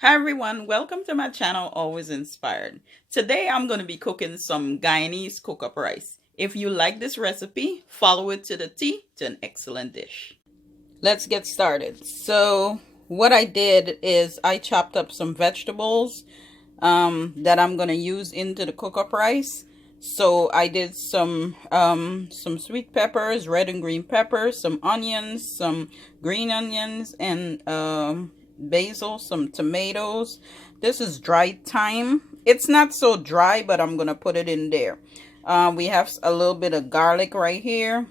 Hi everyone, welcome to my channel Always Inspired. Today I'm going to be cooking some Guyanese cook-up rice. If you like this recipe, follow it to the T to an excellent dish. Let's get started. So what I did is I chopped up some vegetables that I'm going to use into the cook-up rice. So I did some sweet peppers, red and green peppers, some onions, some green onions, and basil, some tomatoes. This is dried thyme. It's not so dry, but I'm gonna put it in there. We have a little bit of garlic right here,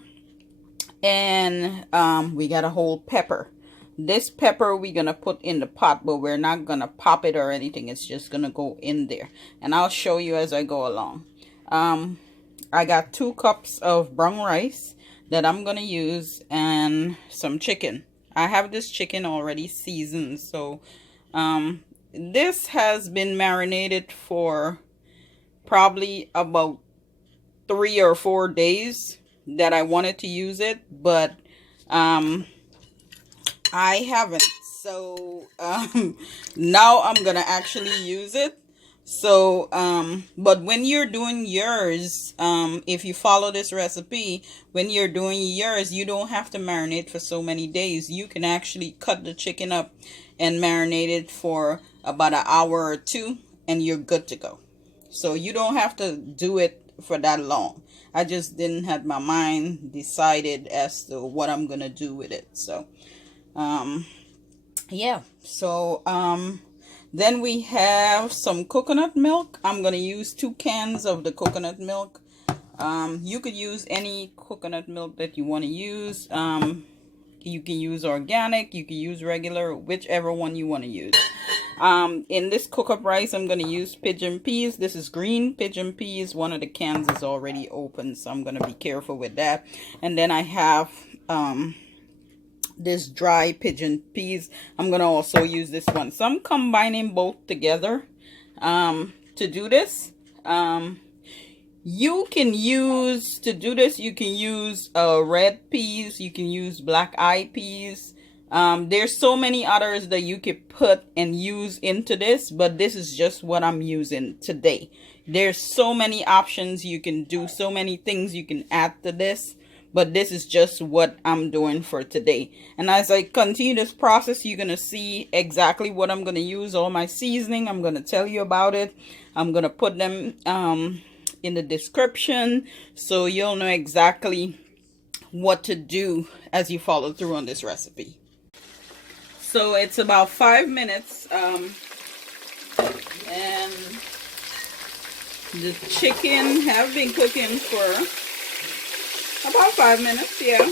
and we got a whole pepper. This pepper we're gonna put in the pot, but we're not gonna pop it or anything. It's just gonna go in there, and I'll show you as I go along. I got 2 cups of brown rice that I'm gonna use, and some chicken. I have this chicken already seasoned, so this has been marinated for probably about 3 or 4 days that I wanted to use it, but I haven't. So now I'm gonna actually use it. So but when you're doing yours, if you follow this recipe, when you're doing yours, you don't have to marinate for so many days. You can actually cut the chicken up and marinate it for about an hour or 2, and you're good to go. So you don't have to do it for that long. I just didn't have my mind decided as to what I'm gonna do with it. So yeah. So then we have some coconut milk. I'm going to use 2 cans of the coconut milk. You could use any coconut milk that you want to use. You can use organic, you can use regular, whichever one you want to use. In this cook-up rice, I'm going to use pigeon peas. This is green pigeon peas. One of the cans is already open, so I'm going to be careful with that. And then I have this dry pigeon peas. I'm gonna also use this one, so I'm combining both together to do this. You can use red peas, you can use black eyed peas. There's so many others that you could put and use into this, but this is just what I'm using today. There's so many options you can do, so many things you can add to this, but this is just what I'm doing for today. And as I continue this process, you're going to see exactly what I'm going to use. All my seasoning, I'm going to tell you about it. I'm going to put them in the description, so you'll know exactly what to do as you follow through on this recipe. So it's about 5 minutes, and the chicken have been cooking for about 5 minutes, yeah.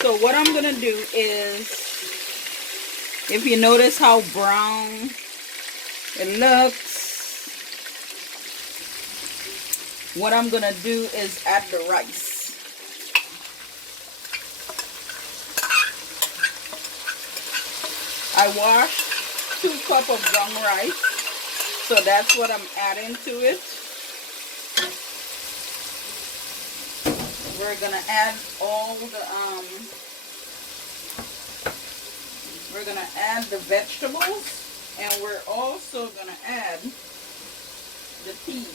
So what I'm gonna do is, if you notice how brown it looks, what I'm gonna do is add the rice. I washed 2 cups of brown rice, so that's what I'm adding to it. We're gonna add we're gonna add the vegetables, and we're also gonna add the peas.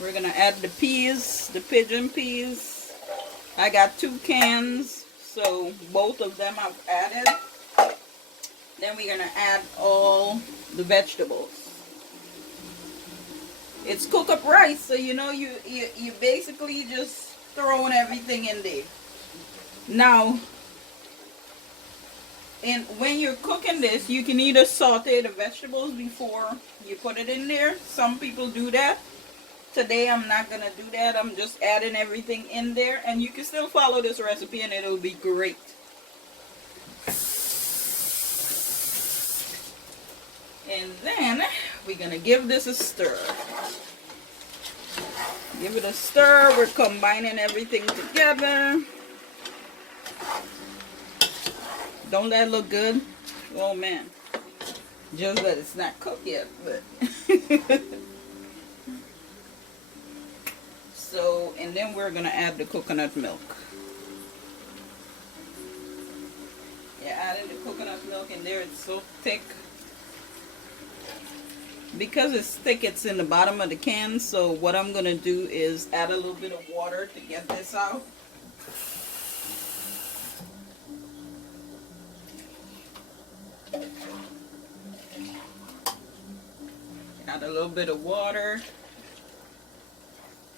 We're gonna add the peas, the pigeon peas. I got 2 cans, so both of them I've added. Then we're gonna add all the vegetables. It's cook-up rice, so you know you basically just throwing everything in there. Now, when you're cooking this, you can either saute the vegetables before you put it in there. Some people do that. Today I'm not gonna do that. I'm just adding everything in there, and you can still follow this recipe and it'll be great. And then we're gonna give this a stir. Give it a stir. We're combining everything together. Don't that look good? Oh man. Just that it's not cooked yet, but So, and then we're gonna add the coconut milk. Yeah, adding the coconut milk in there. It's so thick. Because it's thick, it's in the bottom of the can. So what I'm gonna do is add a little bit of water to get this out. Add a little bit of water.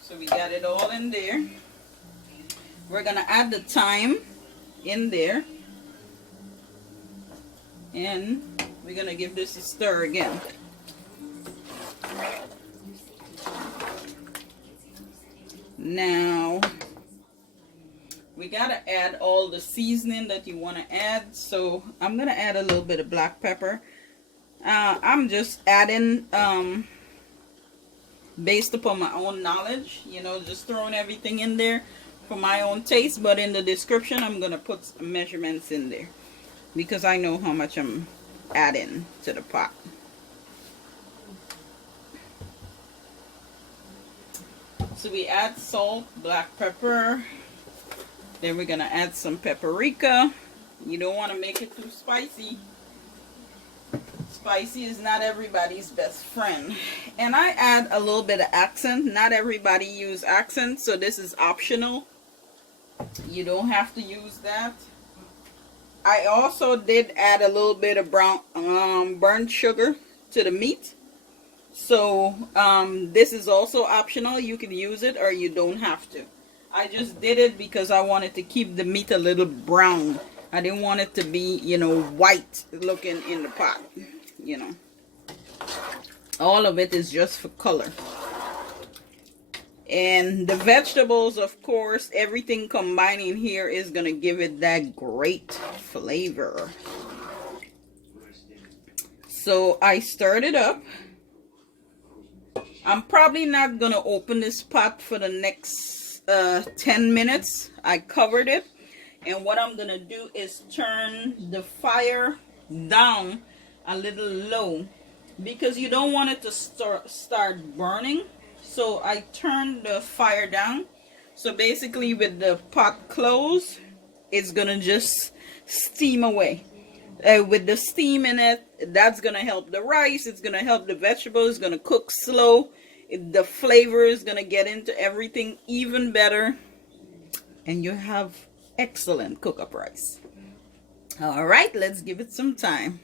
So we got it all in there. We're gonna add the thyme in there. And we're gonna give this a stir again. Now we gotta add all the seasoning that you want to add. So I'm gonna add a little bit of black pepper. I'm just adding based upon my own knowledge, you know, just throwing everything in there for my own taste. But in the description I'm gonna put some measurements in there because I know how much I'm adding to the pot. So we add salt, black pepper, then we're gonna add some paprika. You don't want to make it too spicy. Spicy is not everybody's best friend. And I add a little bit of accent. Not everybody use accent, so this is optional. You don't have to use that. I also did add a little bit of burnt sugar to the meat. So this is also optional. You can use it or you don't have to. I just did it because I wanted to keep the meat a little brown. I didn't want it to be, you know, white looking in the pot, you know. All of it is just for color. And the vegetables, of course, everything combining here is going to give it that great flavor. So I stirred it up. I'm probably not going to open this pot for the next 10 minutes. I covered it. And what I'm going to do is turn the fire down a little low because you don't want it to start burning. So I turned the fire down. So basically with the pot closed, it's going to just steam away. With the steam in it, that's going to help the rice. It's going to help the vegetables. It's going to cook slow. The flavor is going to get into everything even better. And you have excellent cook-up rice. All right, let's give it some time.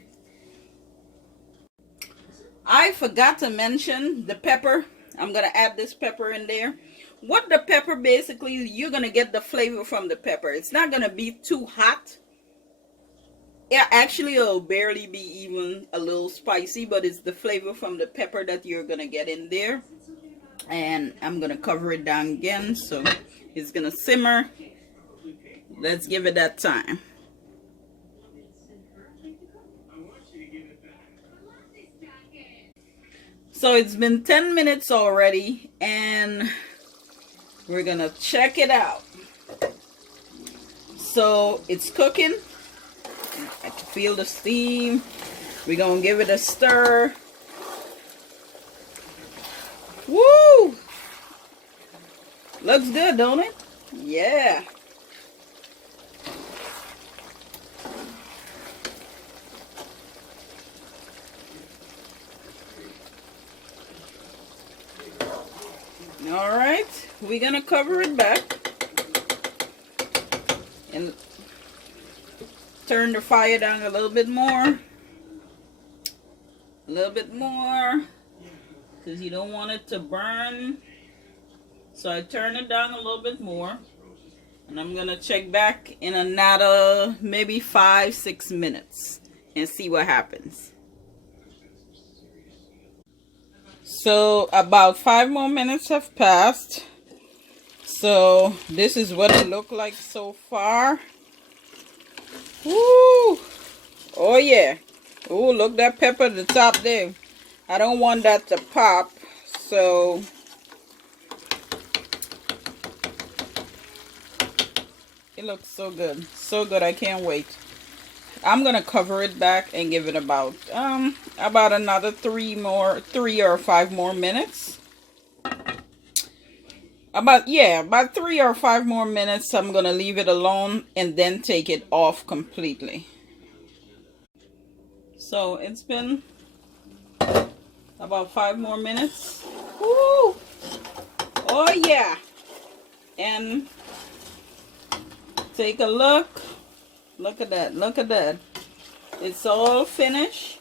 I forgot to mention the pepper. I'm going to add this pepper in there. What the pepper basically, you're going to get the flavor from the pepper. It's not going to be too hot. Yeah, actually it'll barely be even a little spicy, but it's the flavor from the pepper that you're going to get in there. And I'm going to cover it down again, so it's going to simmer. Let's give it that time. So it's been 10 minutes already, and we're going to check it out. So it's cooking. I can feel the steam. We're going to give it a stir. Woo! Looks good, don't it? Yeah. All right, we're going to cover it back and turn the fire down a little bit more. A little bit more, because you don't want it to burn. So I turn it down a little bit more. And I'm going to check back in another maybe 5-6 minutes and see what happens. So about 5 more minutes have passed. So this is what it looked like so far. Woo! Oh yeah. Oh, look, that pepper at the top there. I don't want that to pop. So it looks so good. So good, I can't wait. I'm gonna cover it back and give it about another 3 or 5 more minutes. about 3 or 5 more minutes. I'm gonna leave it alone and then take it off completely. So it's been about 5 more minutes. Woo! Oh yeah. And take a look. Look at that. Look at that. It's all finished.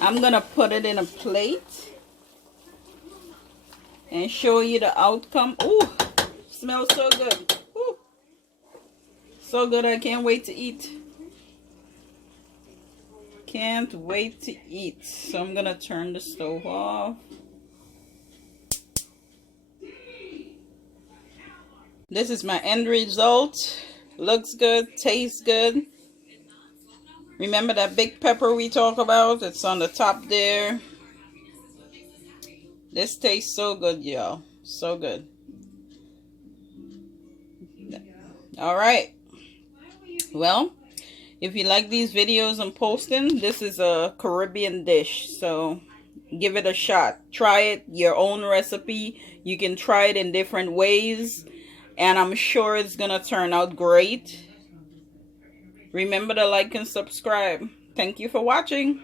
I'm gonna put it in a plate and show you the outcome. Ooh, smells so good. Ooh, so good. I can't wait to eat. Can't wait to eat. So I'm gonna turn the stove off. This is my end result. Looks good, tastes good. Remember that big pepper we talk about? It's on the top there. This tastes so good, y'all. So good. Alright. Well, if you like these videos I'm posting, this is a Caribbean dish. So give it a shot. Try it, your own recipe. You can try it in different ways. And I'm sure it's going to turn out great. Remember to like and subscribe. Thank you for watching.